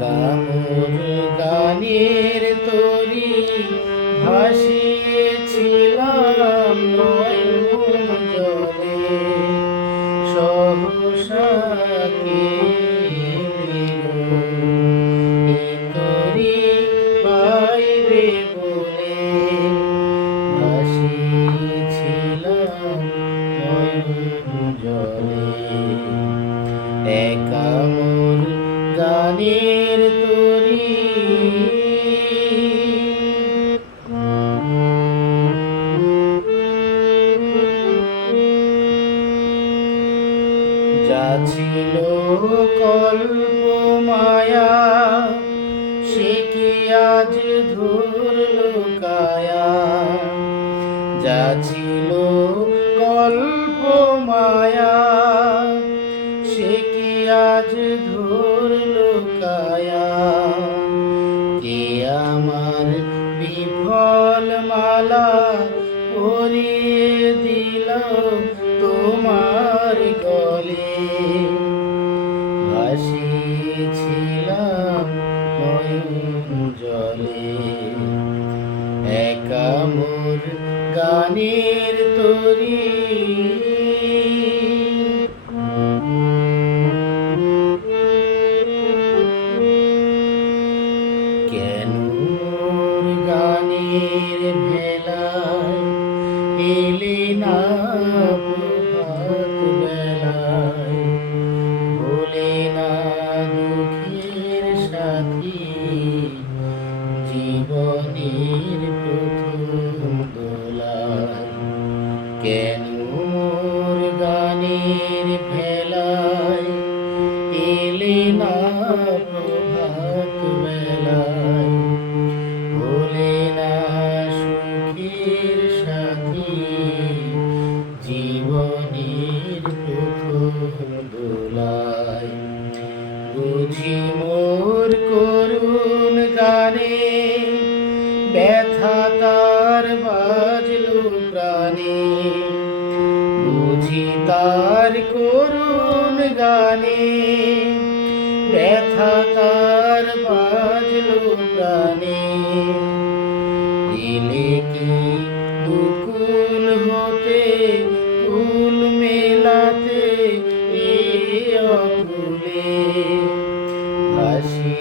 কামর গানের তরি ভাসিয়েছিলাম নয়ন জলে সহসা কে এলো এ তরি বাইরে বলে ভাসিয়েছিলাম নয়ন জলে একা মোর গানের তরি যা ছিল কল্প মায়া সে কি আজ ধরল কায়া যা ছিল কল্প মায়া সে কি আজ ধরল কায়া কে আমার বিফল মালা পরিয়ে দিল তোমার গলে ভাসিয়েছিলাম নয়ন জলে একা মোর গানের তরি কেন মোর গানের ভেলায় এলে না প্রভাত বেলায় ভোলে না দুঃখের সাথী জীবনের প্রথম দোলায় কেন মোর গানের ভেলায় এলে না প্রভাত বেলায় ভোলে না সুখের সাথী জীবনের প্রথম দোলায় বুঝি মোর করুণ গানে ব্যথা তার বাজলো প্রাণে বুঝি তার করুণ গানে ব্যথা তার বাজলো প্রাণে এলে কি দুকুল হতে কুল মেলাতে এ অকুলে ভাসি